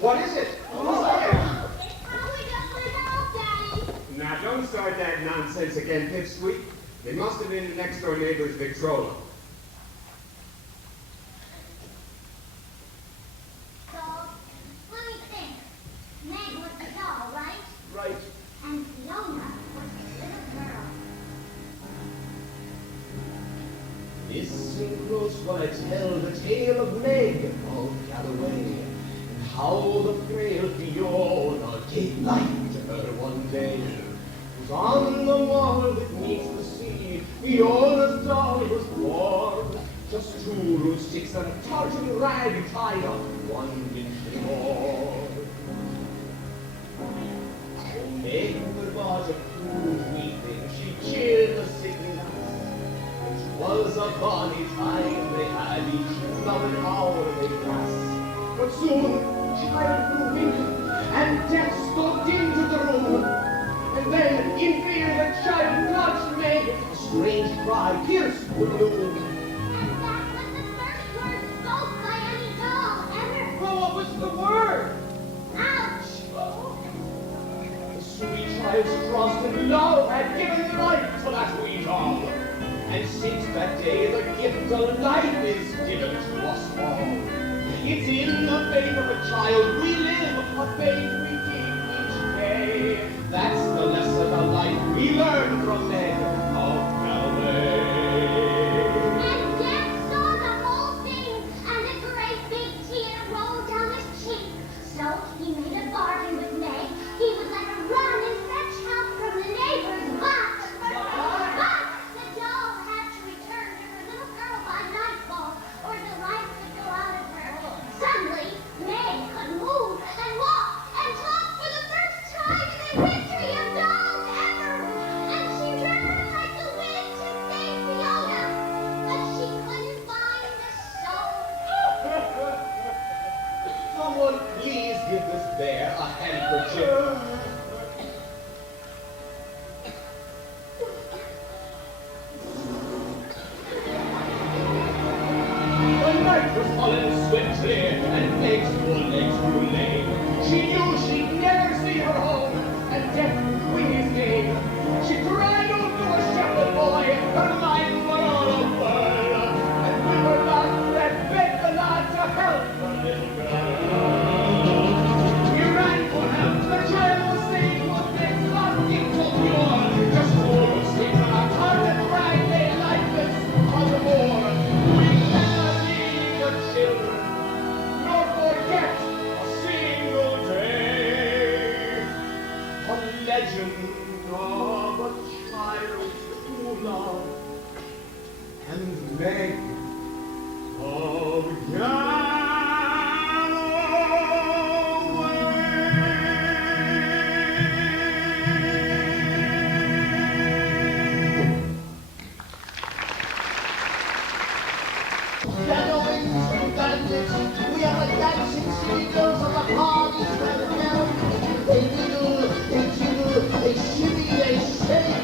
What is it? It's probably just my dog, Daddy. Now, don't start that nonsense again, Pipsqueak. It must have been the next-door neighbor's Victrola. So, let me think. Meg was the doll, right? Right. And Fiona was the little girl. Listen close while I tell the tale of Meg of Galloway, and how the frail Fiona gave life to her one day. 'Twas on the wall that meets the sea, Fiona's doll was born. Just 2 rude sticks and a tartan rag tied up one wintry morn. Oh, Meg was a cruel weeping, she cheered the sickly lass. It was a bonny time they had each loving hour they pass. But soon child grew weak, and death stalked into the room. And then, in fear the child clutched Meg, a strange cry pierced the gloom. And that was the first word spoke by any doll ever. Well, what was the word? Ouch! The sweet child's trust in love had given life to that wee doll. And since that day the gift of life is given to us all. It's in the faith of a child we live, a faith we keep each day. That's the lesson of life we learn from Meg of Galloway. And Dad saw the whole thing, and a great big tear rolled down his cheek. So he made a bargain with Meg. He would let her run and fetch help from the neighbors, but the doll had to return to her little girl by nightfall, or the life would go out of her. Suddenly, Meg could move and walk and talk for the first time in the history of dolls ever. And she ran like the wind to save Fiona, but she couldn't find the soul. Someone please give this bear a handkerchief. night was falling swiftly, and Meg's poor legs grew lame. She knew she'd never see her home, and death would win his game. She cried out to a shepherd boy, her mind was all a whirl, and with her last breath begged the lad to help her little girl. He ran for help, the child was saved, was then lost into pure. The soul was taken, a heart and pride lay lifeless on the moor. We never leave the children, nor forget a single day. A legend of a child's true love and Meg of Galloway. Shadowings and bandits, we are the dancing city girls of the parties where the hell. They wiggle, they jiggle, they shimmy, they shake.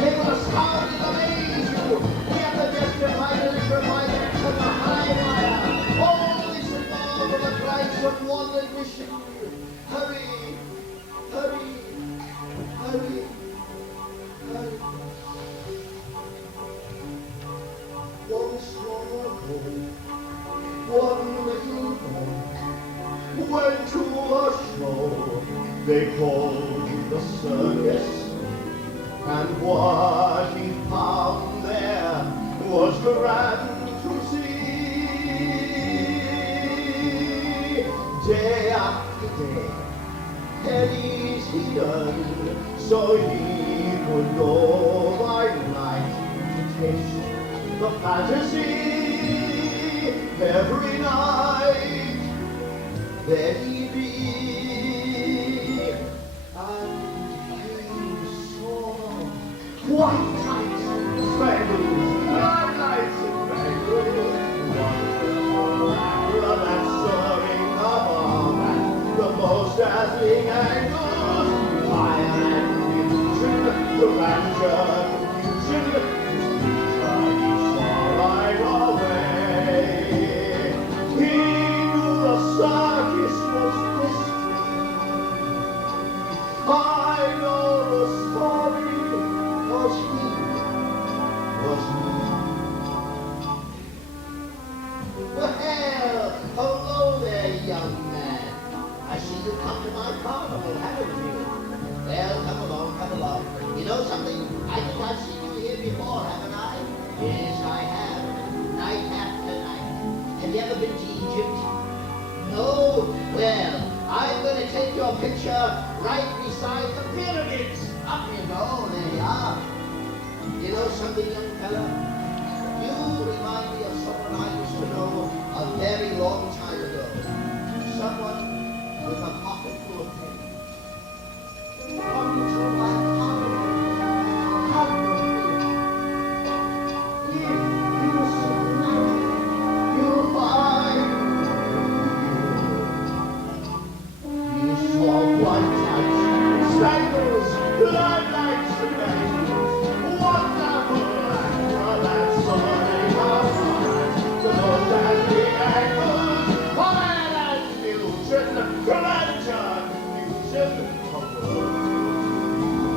They will astound and amaze you. We are the justified and providers of the high wire. All this involved in the price of one admission. Hurry, hurry, hurry, hurry. One small boy, one little boy, went to a show they called the circus. And what he found there was grand to see. Day after day, pennies he earned, so he could go by night to taste the fantasy every night. Then he'd be, and he saw white tights, spangles, lights and bangles, wonderful love and soaring above, and the most dazzling angles, fire and illusion, grandeur, confusion. Circus was mystery. I know the story, 'cause he was me. Well, hello there, young man. I see you come to my carnival, haven't you? Well, come along. You know something? I think I've seen you here before, haven't I? Yes, I have. Night after night. Have you ever been to Egypt? No? Well, I'm going to take your picture right beside the pyramids. Up you go, there you are. You know something, young fella? You remind me of someone I used to know a very long time ago. Someone with a pocket full of pennies. Come to my carnival. How good. If you sit now, you'll find white tights, spangles, lights and bangles, wonderful actor that's soaring outside, the most dazzling angles, fire and illusion, grandeur, confusion,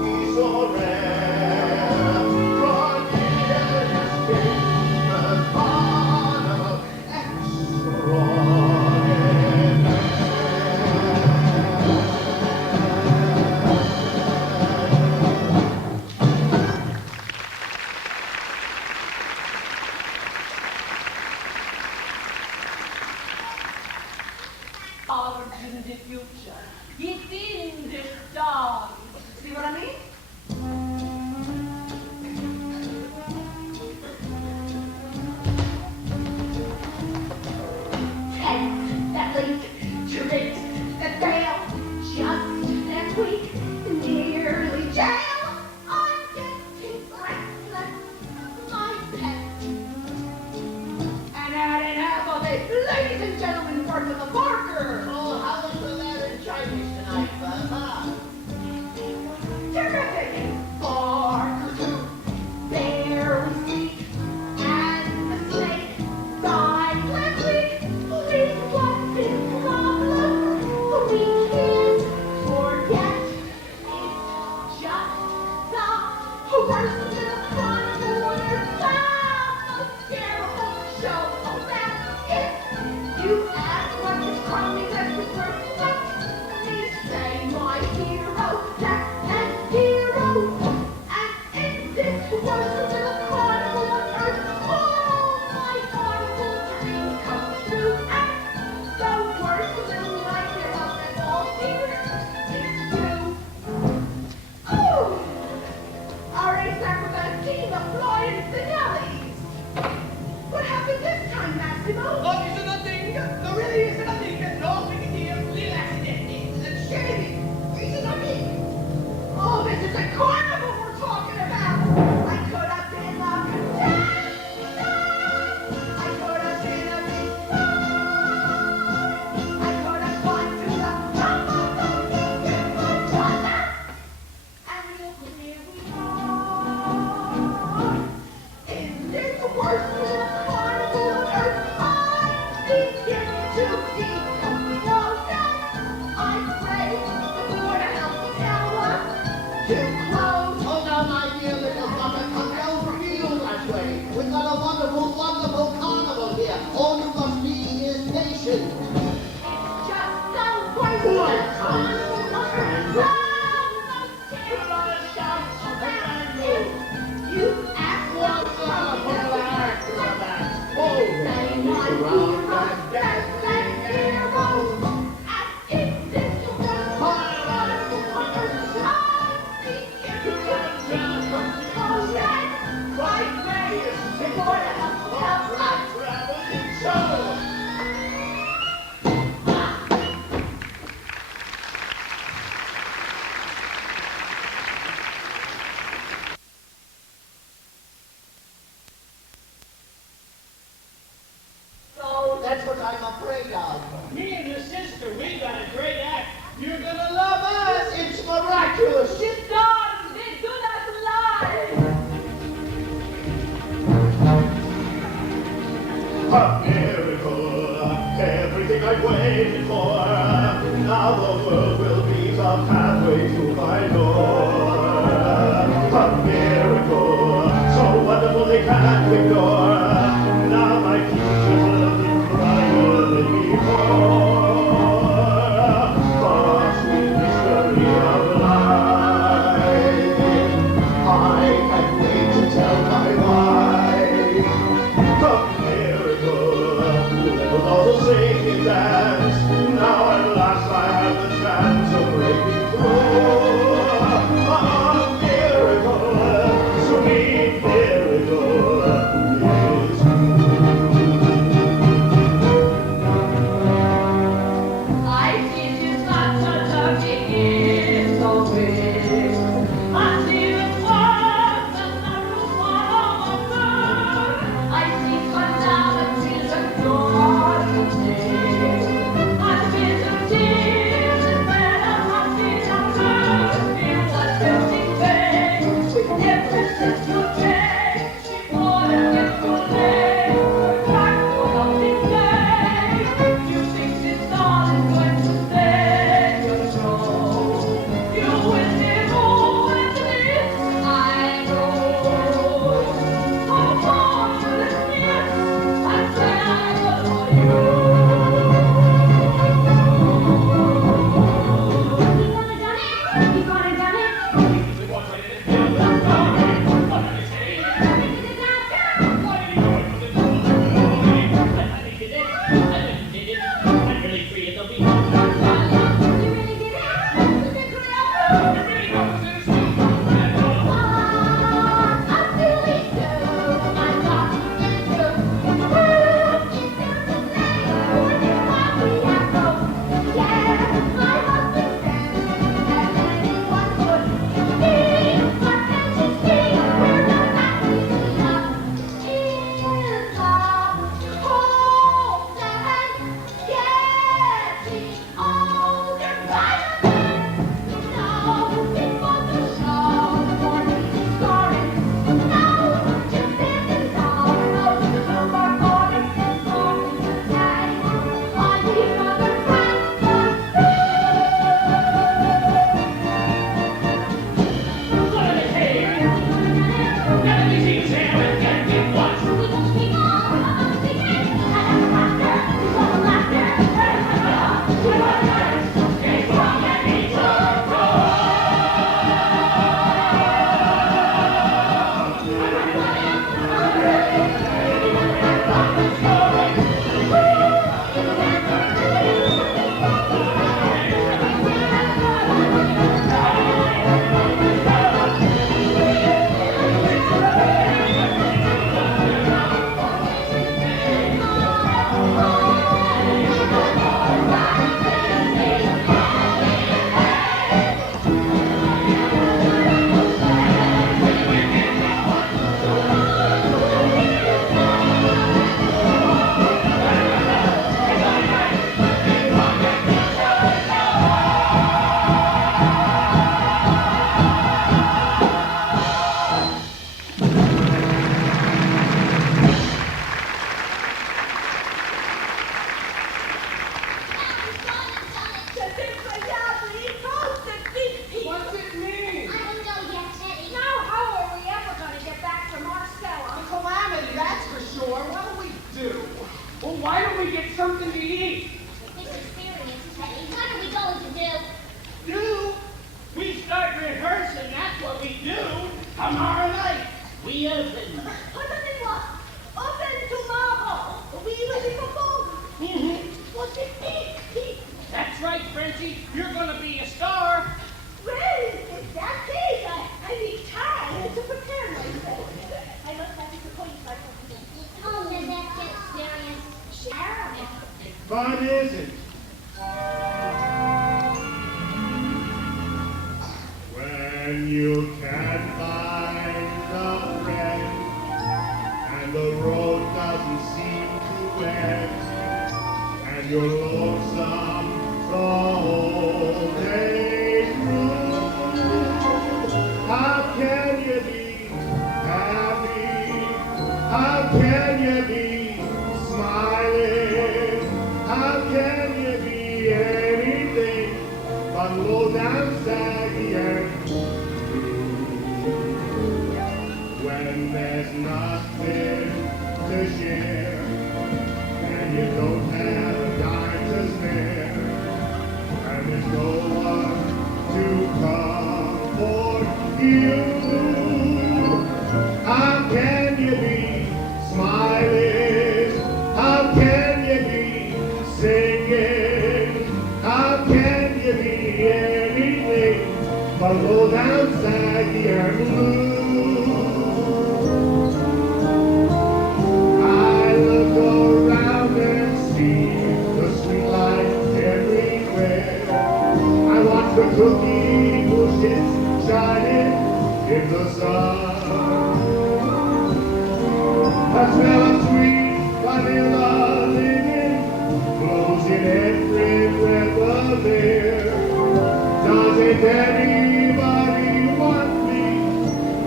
he's so rare, Cornelius J, the Carnival, extraordinary. In the future, it's in the stars. See what I mean? Tense, that link, tricked, that fail, just that week, nearly jail. I'm getting breathless, my pet. And out in half of it, ladies and gentlemen, part of the Barker. Oh, how was the lad in Chinese tonight, Buzz, huh? Terrific. Barker too. Very sweet, and the snake died with first little carnival on earth. I begin to decompose. I pray the Lord help Ella to close. Oh, now, my dear little butter, come down from you that way. We've got a wonderful, wonderful carnival here. All you must be is patient. Just the worst little carnival on earth. Oh, you act well, That's what I'm afraid of. Me and your sister, we got a great act. You're gonna love us. It's miraculous. Sit down, they do not lie. A miracle, everything I've waited for. Now the world will be the pathway to my door. A miracle, so wonderful they can't ignore. Now my future's looking brighter than before. The sweet mystery of life, I can't wait to tell my wife. The miracle, can we get something to eat? This is serious, Teddy. What are we going to do? Do? We start rehearsing, that's what we do. Tomorrow night, we open. Open tomorrow. We will be performing. What's it mean? That's right, Frenchie. You're gonna be a star. Well, if that is, I need time to prepare myself. I must have disappointed myself. Oh, then that gets serious. Sure. But isn't. When you can't find a friend and the road doesn't seem to end and you're lonesome the whole day through, how can you be happy? How can you be smiling? How can you be anything but low down, saggy and when there's nothing to share and you don't have a dime to spare and there's no one to comfort you, how can you be smiling? How can you be singing? How can you be anything but low down, saggy and blue? I look around and see the street lights everywhere. I watch the cookie bushes shining in the sun. The smell of sweet vanilla linen blows in every breath of air. Doesn't anybody want me?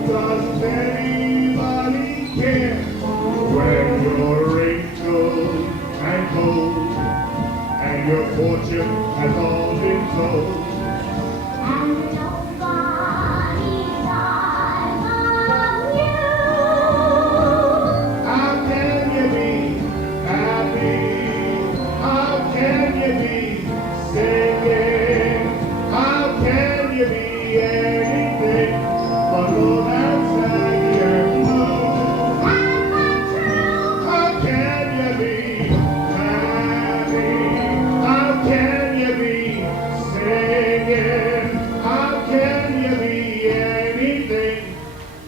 Doesn't anybody care? When you're wrinkled and cold and your fortune has all been told, And nobody's eyes on you. how can you be happy? How can you be singing? How can you be anything but low and saggy and blue? How can you be happy? How can you be singing? How can you be anything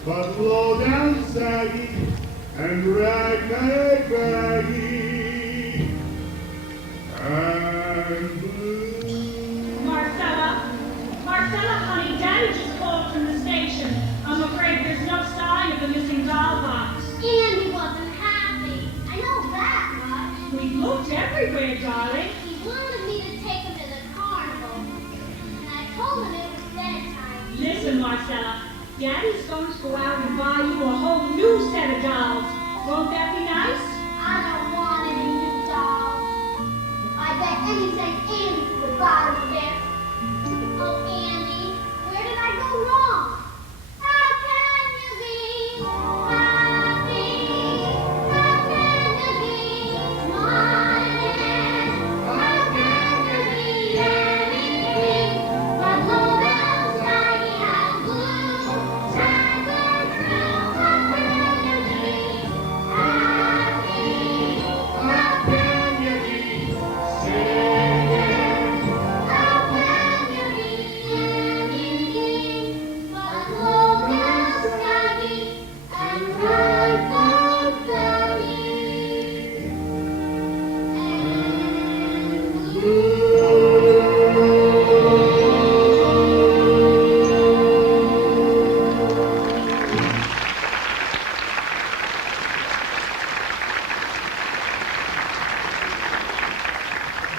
but low down, saggy and raggy and blue? Marcella, honey, Daddy just called from the station. I'm afraid there's no sign of the missing doll box. Andy wasn't happy. I know that much. We looked everywhere, darling. He wanted me to take him to the carnival. And I told him it was bedtime. Listen, Marcella, Daddy's going to go out and buy you a whole new set of dolls. Won't that be nice? I don't want any new dolls. I bet anything Andy would buy me this. Oh, Andy, where did I go wrong? How can you be happy? How can you be smiling? How can you be anything but low down, saggy and blue? Sad and true. How can you be happy? How can you be singing? How can you be anything but low down, saggy and right down, saggy and blue?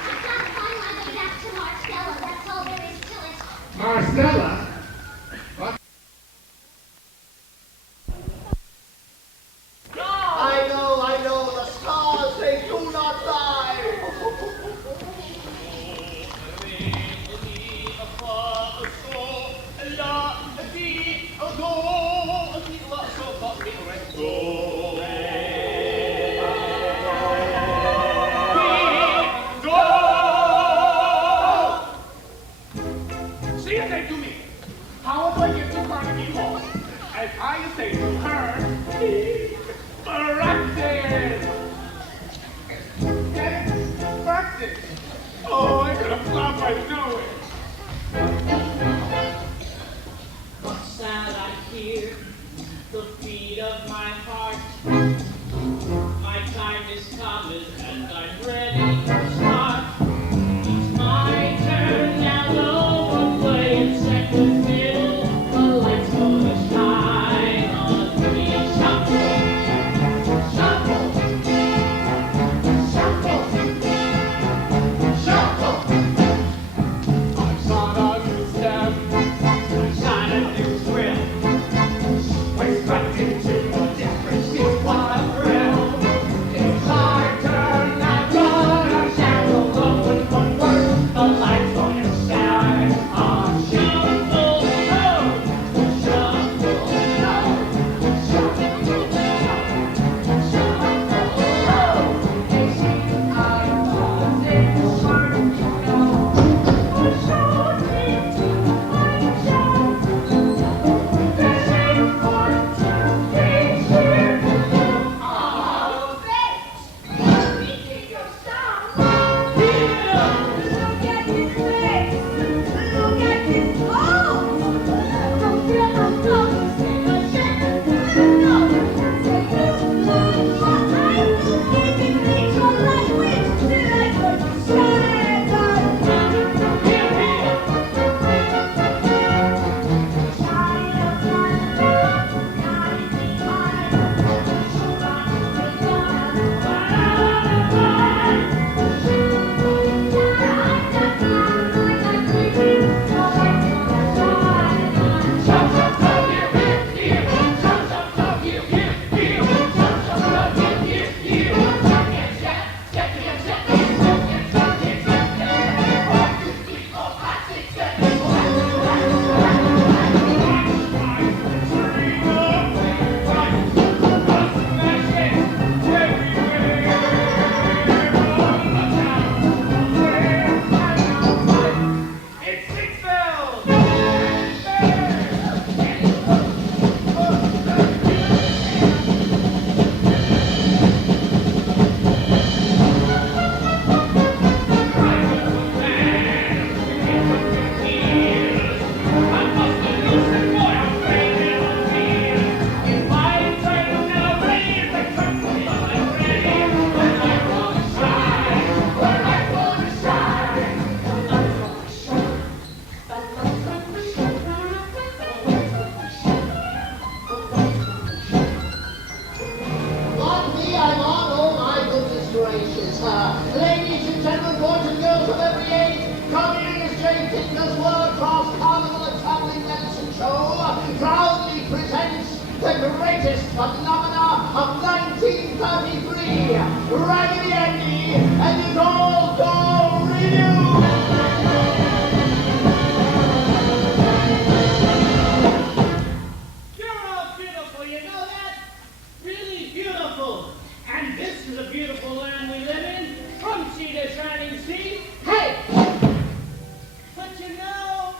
I've got to find my way back to Marcella. That's all there is to it. Marcella? What? I know, the stars, they do not lie. Be gracious. Ladies and gentlemen, boys and girls of every age, Cornelius J. Tinker's world-class Carnival and Traveling Medicine Show proudly presents the greatest phenomena of 1933, Raggedy Andy and his all-go revue. You're all beautiful, you know that? Really beautiful. And this is a beautiful land we live in, from sea to shining sea. Hey! But you know,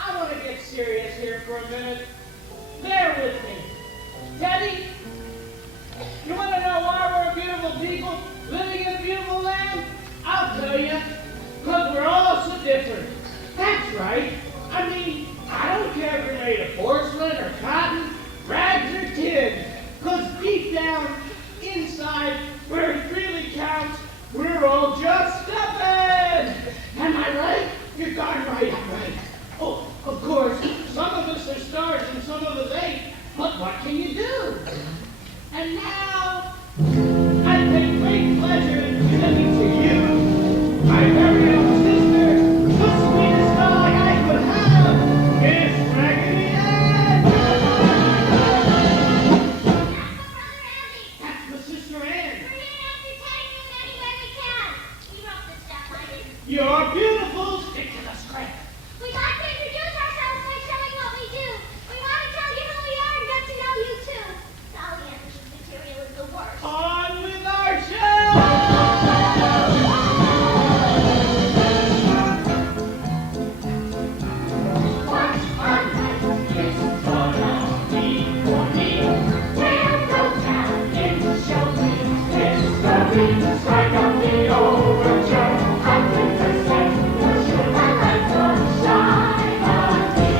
I want to get serious here for a minute. Bear with me. Teddy, you want to know why we're beautiful people living in a beautiful land? I'll tell you. Because we're all so different. That's right. I mean, I don't care if you're made of porcelain or cotton, rags or tin. Because deep down, inside, where it really counts, we're all just stupid. Am I right? You're darn right I'm right. Oh, of course, some of us are stars and some of us ain't. But what can you do? And now, I take great pleasure in presenting to you my very own sister, the sweetest dog I could have, Miss Raggedy Ann. That's my brother Andy. That's my sister Ann. We're here to entertain you in any way we can. We wrote this stuff, I didn't. You're beautiful. Stick to the script. We'd like to introduce ourselves by showing what we do. We want to tell you who we are and get to know you too. Dolly Anderson's material is the worst. On with our show! What a night is gonna be for me. We'll go down in showbiz history. Strike up the overture, 100% for sure. My light will shine on me.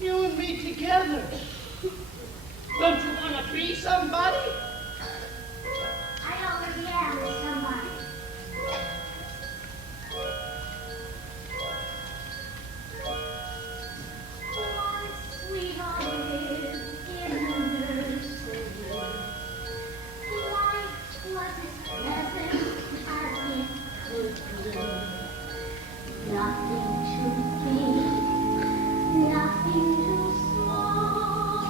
You and me together. Don't you want to be somebody? I already am somebody. What sweetheart is in the nursery? Life was as pleasant as it could be. Nothing too big, nothing too small.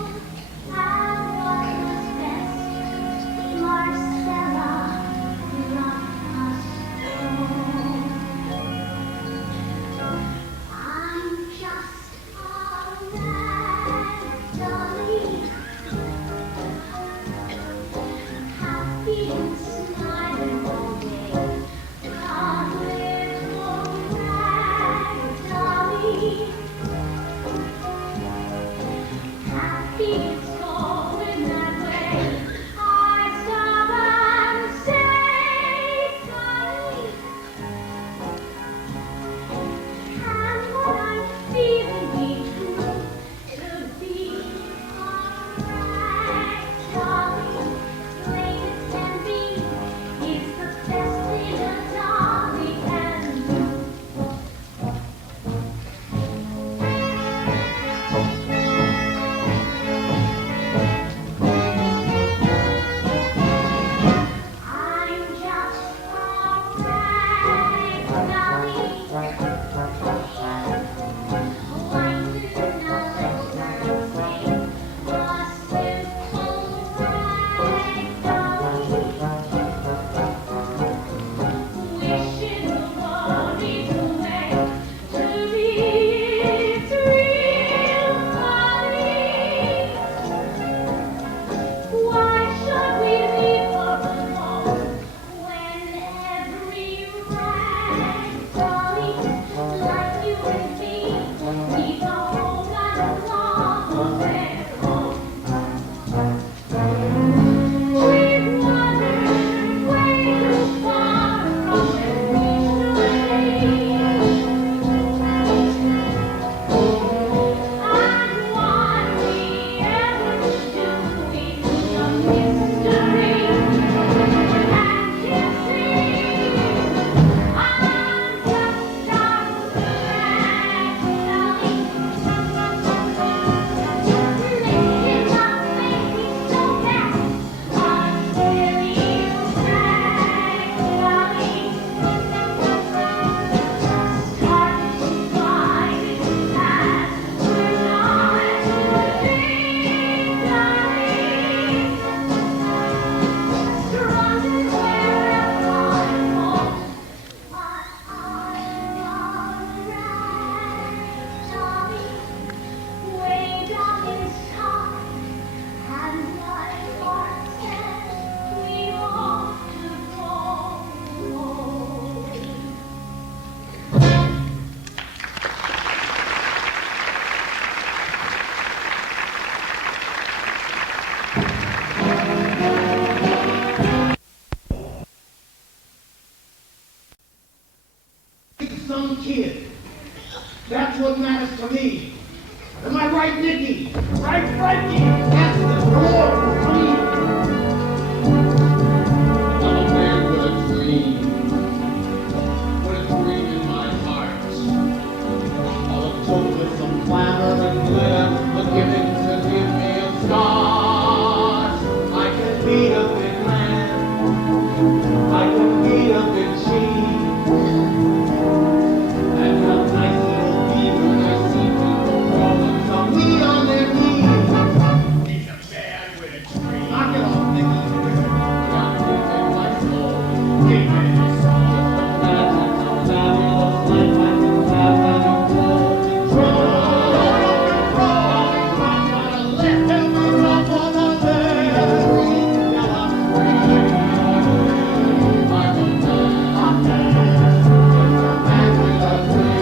And what was best, Marcella, not us all. I'm just a rag dolly, happy and smiling all day. A little rag dolly, happy it's going that way. I stop and say, Dolly, can what I'm feeling be true? To be a rag dolly, plain as can be, is the best thing a dolly can do. I'm just a rag dolly, like a little bird sing, a simple rag dolly, wishing the worries away to be real funny. Why should we leave her alone when every rag dolly, like you and me, needs a home and a love of their own? We've wandered way too far from where we should be. And what we ever do is a mystery. And kissing, I'm just a rag dolly. Licking up makes me so bad. A silly rag dolly. Starting to find it's bad. We're not big dolly. Stronger wherever I fall. But I'm a rag dolly, way down inside. And my heart says we ought to go home. Some kid. That's what matters to me. Am I right, Nicky? Right, Frankie? That's the Lord, please. I'm a man with a dream in my heart. All it took was some clamor and glitter, a giving to give me a start. I can beat a big man, I can beat a big cheese. And how nice it'll be when I see people crawling some weed on their knees. He's a man with a dream. Knock it off, Nicky. Got deep in my soul. Deep in his soul. Imagine how fabulous life I can have and I'm full control. I'm gonna lift him up on the bed. Now I'm free. I'm a man. A man with a dream.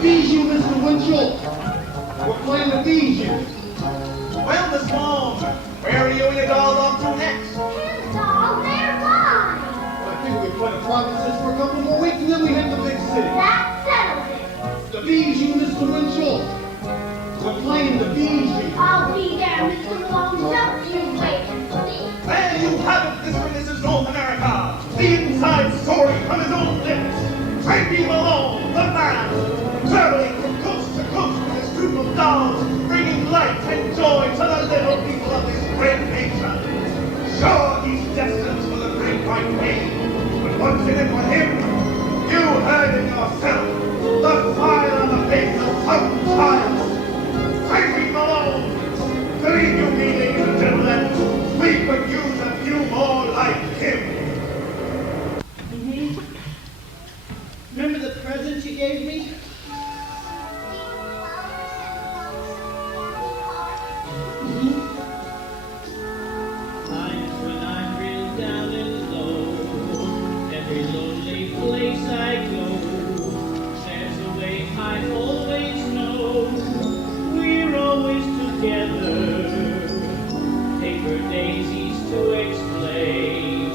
Bijou, Mr. Winchell. We're playing the Bijou. Well, Miss Long, where are you and your doll off to next? His doll, they're mine. I think we play the provinces for a couple more weeks and then we hit the big city. That settles it. The Bijou, Mr. Winchell. We're playing the Bijou. I'll be there, Mr. Malone. Don't you wait and see. There you have it, Mr. and Mrs. North America. The inside story from his own lips. Frankie Malone, the man, traveling from coast to coast with his troupe of dolls, bringing light and joy to the little people of this great nation. Sure, he's destined for the great white wave, but what's in it for him? You heard it yourself. The fire on the face of some child. Frankie Malone, believe you me, ladies and gentlemen, we could use a few more like him. Remember the present you gave me? Times when I'm real down and low, every lonely place I go, there's a way I always know, we're always together. Paper daisies to explain,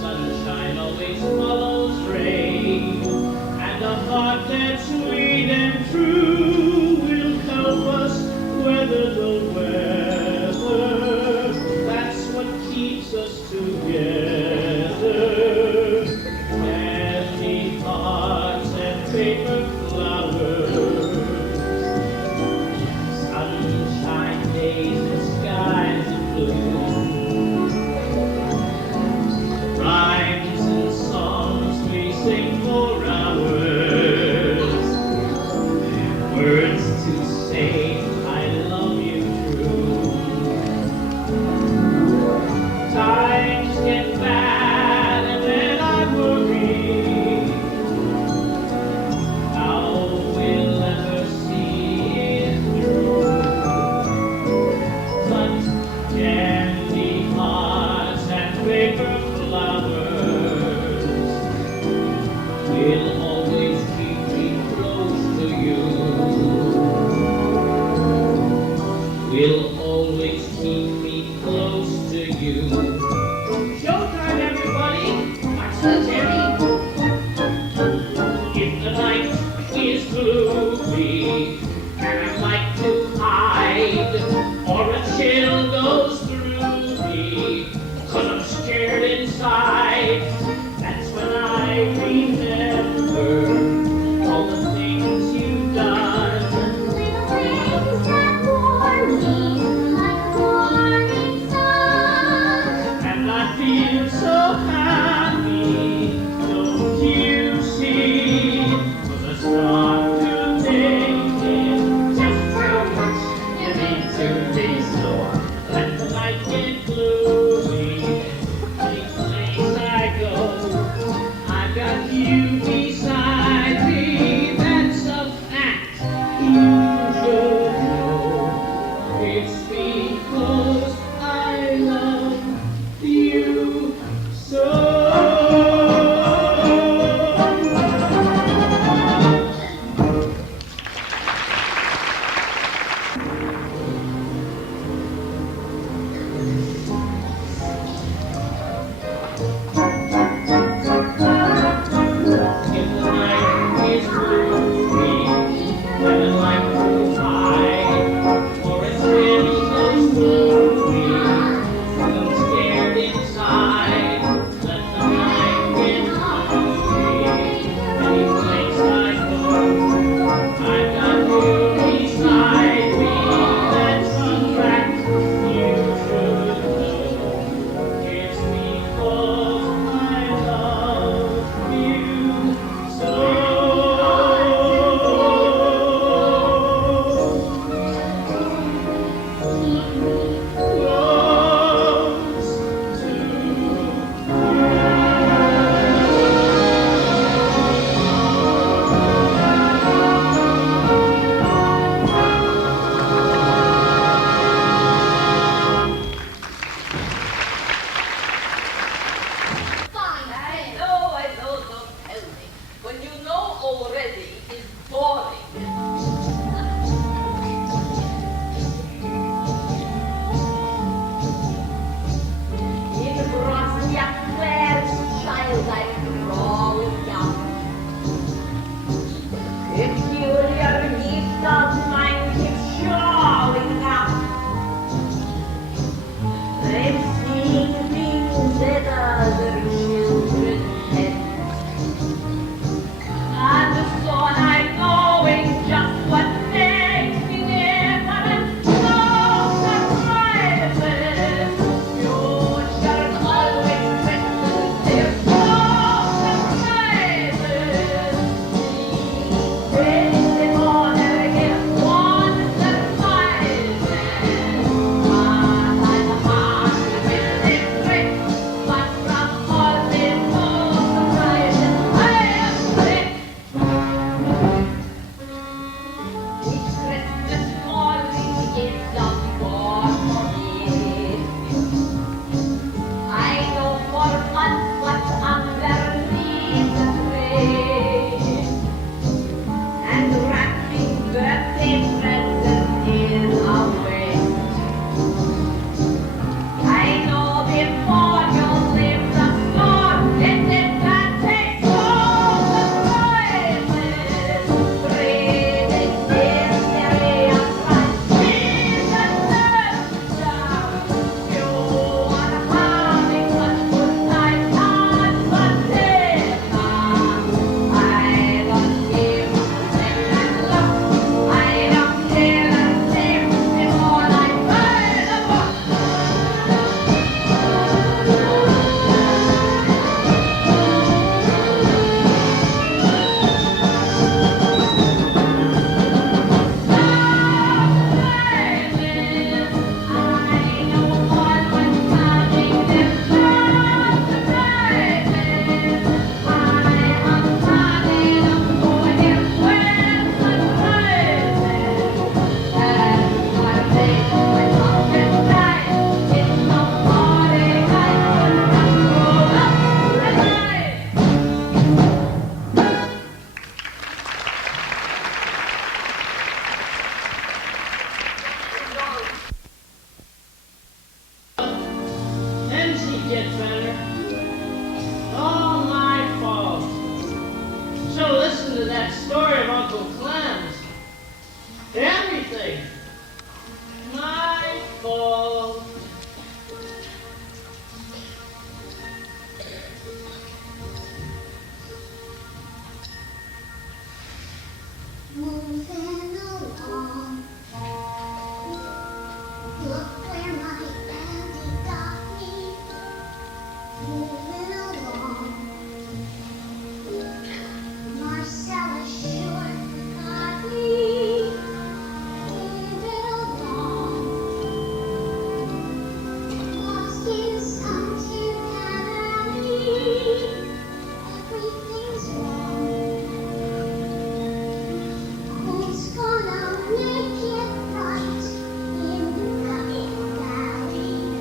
sunshine always follows rain, and a heart that's sweet and true will help us weather the weather. That's what keeps us together. Candy hearts and paper flowers, sunshine days and skies of blue, rhymes and songs we sing for hours, words to say I love you true. Times get bad and then I worry how we'll ever see it through. But candy hearts and paper flowers will always keep me close to you. Will always keep me close to you. Showtime, everybody! Watch the Jerry. If the night is gloomy and I'd like to hide, or a chill goes through me, 'cause I'm scared inside, that's when I remember all the things you've done. Little things that warm me like a morning sun. And I feel so happy, don't you see? 'Cause I start to think just how much you mean to me. So let the night get gloomy, any place I go, I've got you beside me. That's a fact you should know. It's because I love you so. did she get better? All my fault. So listen to that story of Uncle Clem's. Everything. My fault. Moving along. Look where my Andy got me. Moving along. Marcella sure got me. Moving along. Lost in some alley. Everything's wrong. Who's gonna make it right in Raggedy Valley?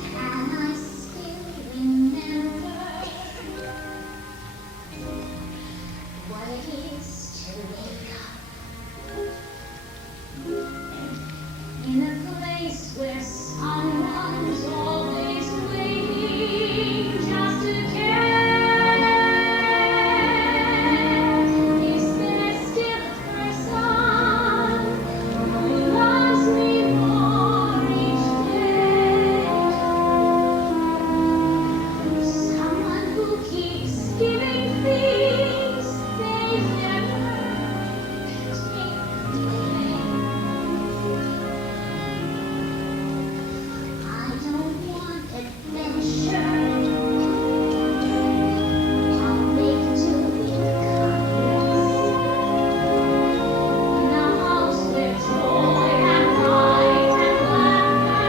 Can I still remember what it is to wake up in a place where someone's always waiting just to care? Is there still a person who loves me more each day? Someone who keeps giving things they never take away. I don't want adventure. I'll make do with kindness. In a house where joy and light and laughter.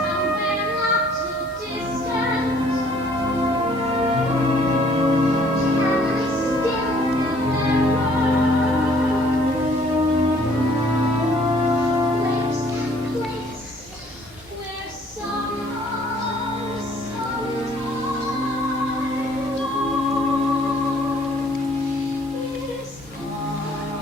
Somewhere not too distant. Can I still remember? Where's that place where somehow, sometime is always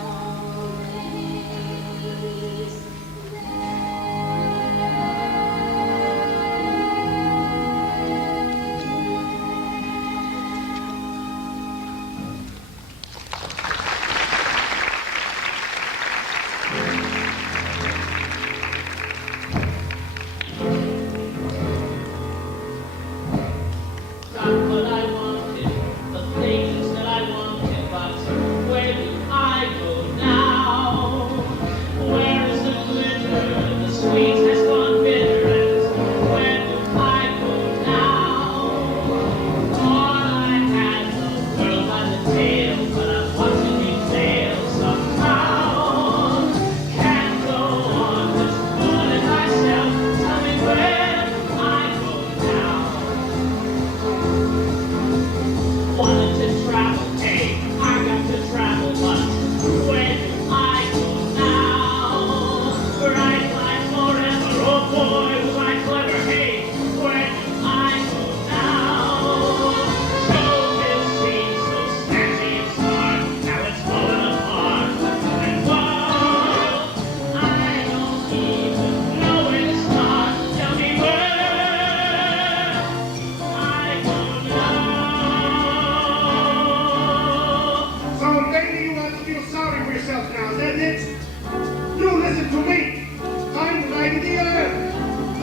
Got what I wanted, the things that I wanted, but where do I go now? Where is the glitter? The sweet has gone bitter, and where do I go now? All I had, the world by the tail, but I'm watching me fail somehow. Can't go on just fooling myself. Tell me where do I go now? Wanted to travel, hey, I got to travel, but where do I go now? Ride life forever, oh boy, was I clever, hey, where do I go now? Showbiz seems so snazzy and smart, now it's falling apart, and whoa, I don't even know where to start. Tell me where I go now. So, lady, you want to feel sorry for yourself now, is that it? You listen to me. I'm Raggedy Ann.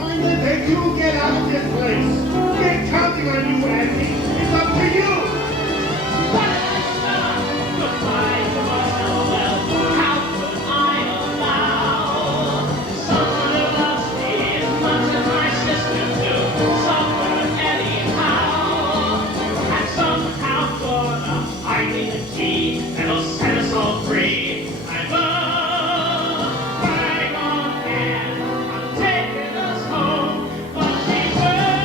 I'm gonna take you get out of this place. We're counting on you, Andy. It's up to you. Why did I stop? Goodbye to Marcella. Well, how could I allow someone who loves me as much as my sister do suffer anyhow? And somehow gonna find me the key that'll set us all free. I'm a bag on hand. I'm taking us home, but beware.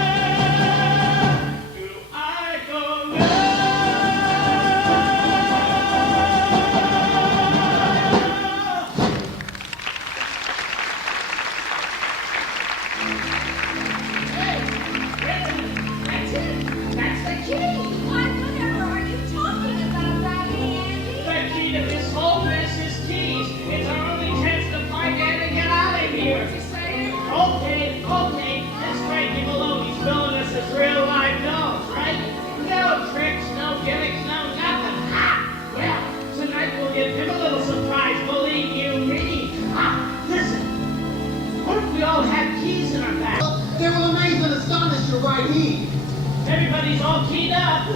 Do I go now? Hey, wait a minute. That's it. That's the key. Why, whatever are you talking about? all teed up.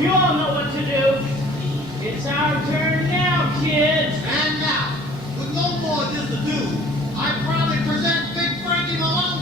You all know what to do. It's our turn now, kids. And now, with no more just to do, I proudly present Big Frankie Malone.